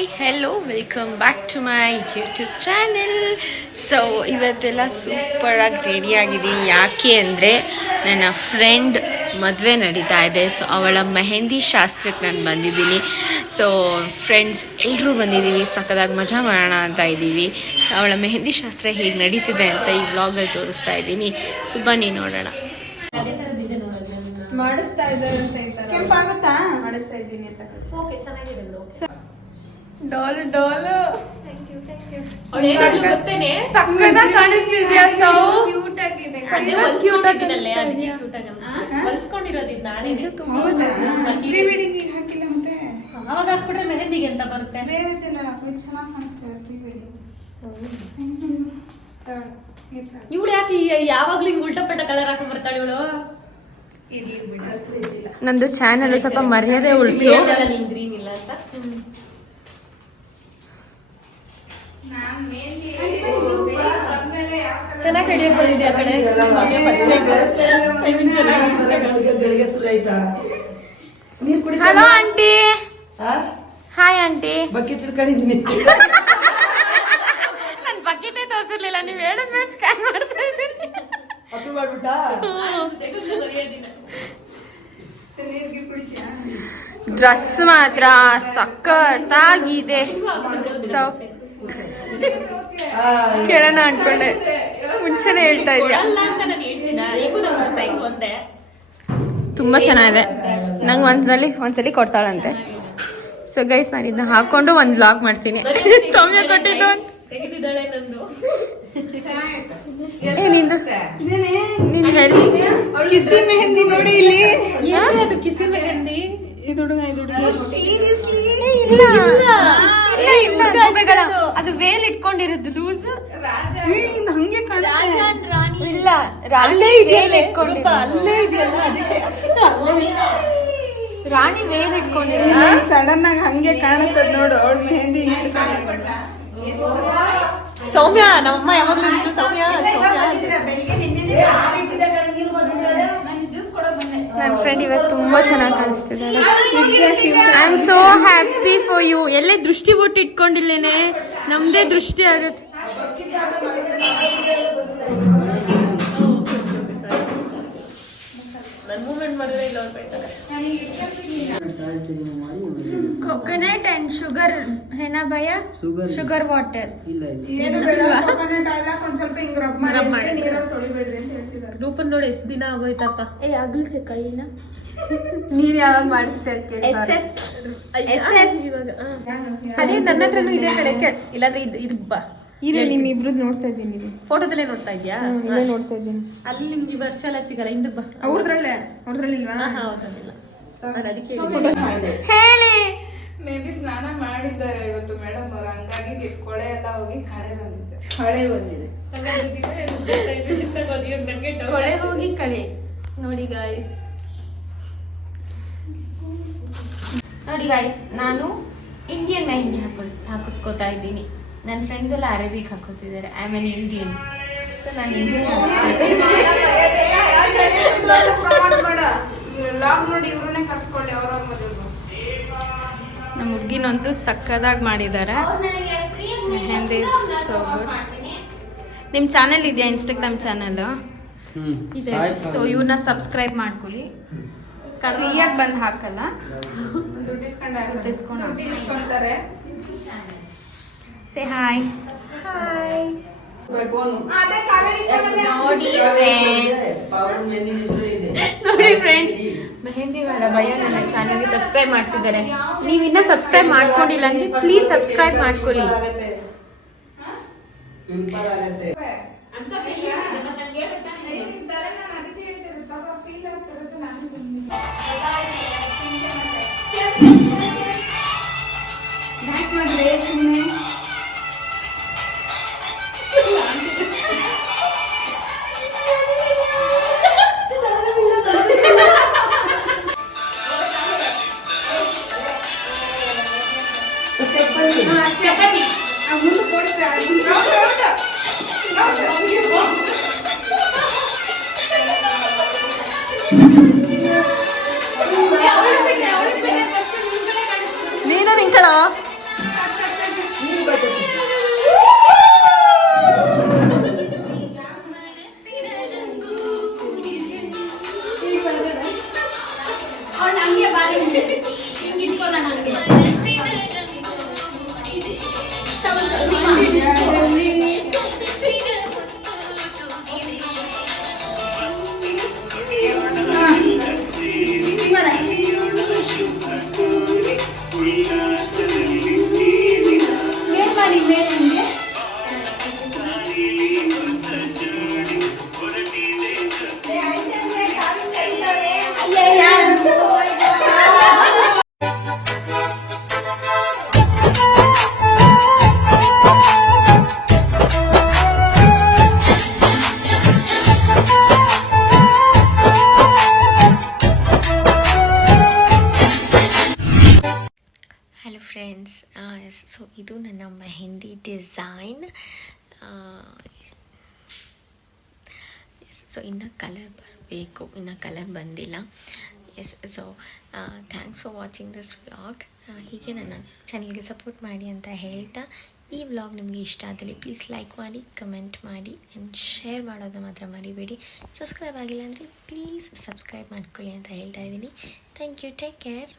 Hi hello welcome back to my YouTube channel. So ಇವತ್ತೆಲ್ಲ ಸೂಪರಾಗಿ ರೆಡಿಯಾಗಿದ್ದೀನಿ. ಯಾಕೆ ಅಂದರೆ ನನ್ನ ಫ್ರೆಂಡ್ ಮದುವೆ ನಡೀತಾ ಇದೆ. ಸೊ ಅವಳ ಮೆಹಂದಿ ಶಾಸ್ತ್ರಕ್ಕೆ ನಾನು ಬಂದಿದ್ದೀನಿ. ಸೊ ಫ್ರೆಂಡ್ಸ್ ಎಲ್ಲರೂ ಬಂದಿದ್ದೀವಿ, ಸಕ್ಕದಾಗಿ ಮಜಾ ಮಾಡೋಣ ಅಂತ ಇದ್ದೀವಿ. ಸೊ ಅವಳ ಮೆಹಂದಿ ಶಾಸ್ತ್ರ ಹೇಗೆ ನಡೀತಿದೆ ಅಂತ ಈ ವ್ಲಾಗಲ್ಲಿ ತೋರಿಸ್ತಾ ಇದ್ದೀನಿ. ಸೊ ಬನ್ನಿ ನೋಡೋಣ. ಮಾಡಿಸ್ತಾ ಇದ್ದಾರೆ ಅಂತ ಹೇಳ್ತಾರೆ. ಕೆಂಪಾಗುತ್ತಾ? ಮಾಡಿಸ್ತಾ ಇದ್ದೀನಿ ಅಂತ. ಓಕೆ, ಚೆನ್ನಾಗಿದೆ ಬ್ರೋ. ಡಾಲು ಡಾಲು ಗೊತ್ತೇನೆ, ಸಕ್ಕದಾಗಿ ಕಾಣಿಸ್ತಿದ್ಯಾ? ಸೌ ಕ್ಯೂಟ್ ಆಗಿದೆ. ಹೊಲ್ಸ್ಕೊಂಡಿದ್ದೀನಲ್ಲೇ, ಅದಕ್ಕೆ ಕ್ಯೂಟ್ ಆಗಿ ಹೊಲ್ಸ್ಕೊಂಡಿರೋದ್ರಿಂದ ಪ್ರೀ ವೆಡ್ಡಿಂಗ್ ಹಾಕಿಲ್ಲ ಮತ್ತೆ ಅವಾಗ ಹಾಕ್ಬಿಟ್ರೆ ಮೆಹಂದಿಗೆ ಅಂತ ಬರುತ್ತೆ. ಬೇರೆ ಹಾಕಿ ಚೆನ್ನಾಗಿ ಕಾಣಿಸ್ತಾರೆ ಪ್ರೀ ವೆಡ್ಡಿಂಗ್. ಇವಳು ಯಾಕೆ ಯಾವಾಗ್ಲೂ ಹಿಂಗ್ ಉಲ್ಟಾ ಪಟ್ಟ ಕಲರ್ ಹಾಕೊಂಡ್ ಬರ್ತಾಳೆ ಇವಳು? ನಂದು ಚಾನೆಲ್ ಸ್ವಲ್ಪ ಮರ್ಯಾದೆ ಉಳಿಸು. ನೀನ್ ಗ್ರೀನ್ ಇಲ್ಲ ಅಂತ. ಚೆನ್ನಾಗಿ ರೆಡಿಯಾಗಿ ಬಂದಿದೆ ಆ ಕಡೆ. Hello aunty. Hi aunty. Bucket ಇಟ್ಕೊಂಡಿದ್ದೀನಿ. ನನ್ ಬಕೆಟೇ ತೋರಿಸಿರ್ಲಿಲ್ಲ, ನೀವು ಹೇಳಿದ್ಮೇಲೆ ಸ್ಕ್ಯಾನ್ ಮಾಡ್ತಾ ಇದ್ದೀನಿ. ಅದು ಮಾಡ್ಬಿಟ್ಟಾ? ಡ್ರೆಸ್ ಮಾತ್ರ ಸಕ್ಕತ್ತಾಗಿದೆ. ಸೊ ಕೇಳೋಣ ಅನ್ಕೊಂಡೆ, ಮುಂಚೆನೆ ಹೇಳ್ತಾ ಇದ್ಯಾ. ಅಲ್ಲ ಅಂತ ನಾನು ಹೇಳ್ತೀನ, ಈಗ ನಮ್ಮ ಸೈಜ್ ಒಂದೇ. ತುಂಬಾ ಚೆನ್ನಾಗಿದೆ. ನಂಗೆ ಒಂದ್ಸಲಿ ಕೊಡ್ತಾಳಂತೆ. ಸೊ ಗೈಸ್, ನಾನು ಇದನ್ನ ಹಾಕೊಂಡು ಒಂದು ವ್ಲಾಗ್ ಮಾಡ್ತೀನಿ. ಸೌಮ್ಯ ಕೊಟ್ಟಿದ್ದು ತೆಗೆದಿದ್ದಾಳೆ ನಂದು. ನಿಂದು ನಿನ್ ಹೆರಿ ಕಿಸಿ ಮೆಹಂದಿ ನೋಡಿ ಇಲ್ಲಿ. ಅದು ಕಿಸಿ ಮೆಹಂದಿ. ಇದು ಹುಡುಗ ಸೀರಿಯಸ್ಲಿ ಅದು ವೇಲ್ ಇಟ್ಕೊಂಡಿರೋದು ಲೂಸ್. ಹಂಗೆ ಕಾಣುತ್ತೆ. ಇಲ್ಲ, ಅಲ್ಲೇ ವೇಲ್ ಇಟ್ಕೊಂಡಿರೋದು. ಅಲ್ಲೇ ಇದೆಯಲ್ಲ, ಅದಕ್ಕೆ ರಾಣಿ ವೇಲ್ ಇಟ್ಕೊಂಡಿರೋದು. ಸಡನ್ ಆಗಿ ಹಂಗೆ ಕಾಣುತ್ತದ ನೋಡು ಅವಳ ಮೆಹಂದಿ. ಸೌಮ್ಯ, ನಮ್ಮಮ್ಮ ಯಾವಾಗ್ಲೂ ಸೌಮ್ಯ ನನ್ನ ಫ್ರೆಂಡ್ ಇವತ್ತು ತುಂಬಾ ಚೆನ್ನಾಗಿ ಕಾಣಿಸ್ತಿದ್ದಾರೆ. I am so happy for you. ಎಲ್ಲೇ ದೃಷ್ಟಿ ಬೊಟ್ಟು ಇಟ್ಕೊಂಡಿಲ್ಲೇನೆ, ನಮ್ದೇ ದೃಷ್ಟಿ ಆಗತ್ತೆ. ಕೋಕೋನಟ್ ಅಂಡ್ ಶುಗರ್ ಹೇನಾ ಭಯ? Sugar water. ಏನು ಬೇಡ, ಕೋಕೋನಟ್ ಆಯಿಲ್ ಒಂದ್ ಸ್ವಲ್ಪ ಹಿಂಗ್ ರಬ್ ಮಾಡಿ ನೀರಲ್ಲಿ ತೊಳಿಬೇಡ್ರಿ ಅಂತ ಹೇಳ್ತಿದ್ದಾರೆ. ರೂಪನ್ ನೋಡಿ ಎಷ್ಟು ದಿನ ಆಗೋಯ್ತಪ್ಪ. ಅಗಲ್ಸೆ ಕೈನ. ನೀನ್ ಯಾವಾಗ ಮಾಡಿಸ್ತೆ ಅಂತ ಅದೇ ನನ್ನ ಹತ್ರನೂ ಇದೆ ಕಡೆ. ಇಲ್ಲಾಂದ್ರೆ ಇದು ಬಾ ಇದೆ. ನಿಮ್ ಇಬ್ರದ್ ನೋಡ್ತಾ ಇದ್ದೀನಿ. ಫೋಟೋದಲ್ಲೇ ನೋಡ್ತಾ ಇದ್ಯಾ? ಇಲ್ಲೇ ನೋಡ್ತಾ ಇದ್ದೀನಿ. ಅಲ್ಲಿ ನಿಮ್ಗೆ ವರ್ಷ ಎಲ್ಲ ಸಿಗಲ್ಲ. ಹಿಂದಕ್ಕೆ ಬಾ. ಅವ್ರದ್ರಲ್ಲಿಲ್ವಾ? ಹೌದಿಲ್ಲ, ಅದಕ್ಕೆ ಹೇಳಿ. ಮೇ ಬಿ ಸ್ನಾನ ಮಾಡಿದ್ದಾರೆ ಇವತ್ತು ಮೇಡಮ್ ಅವ್ರು, ಹಂಗಾಗಿ ಕೊಳೆ ಎಲ್ಲ ಹೋಗಿ ಕಳೆ ಬಂದಿದೆ. ಕೊಳೆ ಹೋಗಿ ಕಳೆ ನೋಡಿ ಗಾಯ್ಸ್. ನೋಡಿ ಗಾಯ್ಸ್, ನಾನು ಇಂಡಿಯನ್ ಮೆಹಂದಿ ಹಾಕಿಸ್ಕೋತಾ ಇದ್ದೀನಿ. ನನ್ನ ಫ್ರೆಂಡ್ಸ್ ಎಲ್ಲ ಅರೇಬಿಕ್ ಹಾಕೋತಿದ್ದಾರೆ. I am an Indian. So ನಾನು ಇಂಡಿಯನ್ ನೋಡಿ ಇವ್ರನ್ನೇ ಕರ್ಸ್ಕೊಳ್ಳಿ ಅವ್ರವ್ರ ಮದುವೆಗೆ. ನಮ್ಮ ಹುಡುಗಿನಂತೂ ಸಕ್ಕದಾಗಿ ಮಾಡಿದ್ದಾರೆ ಮೆಹಂದಿ. So good. ನಿಮ್ಮ ಚಾನೆಲ್ ಇದೆಯಾ? ಇನ್ಸ್ಟಾಗ್ರಾಮ್ ಚಾನೆಲ್ ಇದೆ. ಸೊ ಇವ್ರನ್ನ ಸಬ್ಸ್ಕ್ರೈಬ್ ಮಾಡ್ಕೊಳ್ಳಿ. ಫ್ರೀಯಾಗಿ ಬಂದು ಹಾಕಲ್ಲ, ದುಡ್ಡು ಇಸ್ಕೊಂತಾರೆ. Say hi. ಹಾಯ್. ನೋಡಿ ಫ್ರೆಂಡ್ಸ್, ಮೆಹಂದಿ ವಾಲ ಭಯ ನನ್ನ ಚಾನಲ್ಗೆ ಸಬ್ಸ್ಕ್ರೈಬ್ ಮಾಡ್ತಿದ್ದಾರೆ. ನೀವು ಇನ್ನೂ ಸಬ್ಸ್ಕ್ರೈಬ್ ಮಾಡ್ಕೊಂಡಿಲ್ಲ ಅಂದ್ರೆ ಪ್ಲೀಸ್ ಸಬ್ಸ್ಕ್ರೈಬ್ ಮಾಡ್ಕೊಳ್ಳಿ. ಡ್ಯಾನ್ಸ್ ಮಾಡಿದ್ರೆ ಸುಮ್ಮನೆ ಮುಂದೆ ಕೊಡಿಸ್ರೆ ನೀನು ನಿಂಕಳ ಎಸ್ ಸೊ ಇದು ನನ್ನ ಮೆಹಂದಿ ಡಿಸೈನ್. ಸೊ ಇನ್ನು ಕಲರ್ ಬರಬೇಕು, ಇನ್ನು ಕಲರ್ ಬಂದಿಲ್ಲ. Yes so thanks for watching this vlog. ಹೀಗೆ ನನ್ನ ಚಾನಲ್ಗೆ ಸಪೋರ್ಟ್ ಮಾಡಿ ಅಂತ ಹೇಳ್ತಾ, ಈ ವ್ಲಾಗ್ ನಿಮಗೆ ಇಷ್ಟ ಆದಲ್ಲಿ ಪ್ಲೀಸ್ ಲೈಕ್ ಮಾಡಿ, ಕಮೆಂಟ್ ಮಾಡಿ ಆ್ಯಂಡ್ ಶೇರ್ ಮಾಡೋದು ಮಾತ್ರ ಮರಿಬೇಡಿ. ಸಬ್ಸ್ಕ್ರೈಬ್ ಆಗಿಲ್ಲ ಅಂದರೆ ಪ್ಲೀಸ್ ಸಬ್ಸ್ಕ್ರೈಬ್ ಮಾಡ್ಕೊಳ್ಳಿ ಅಂತ ಹೇಳ್ತಾ ಇದ್ದೀನಿ. Thank you, take care.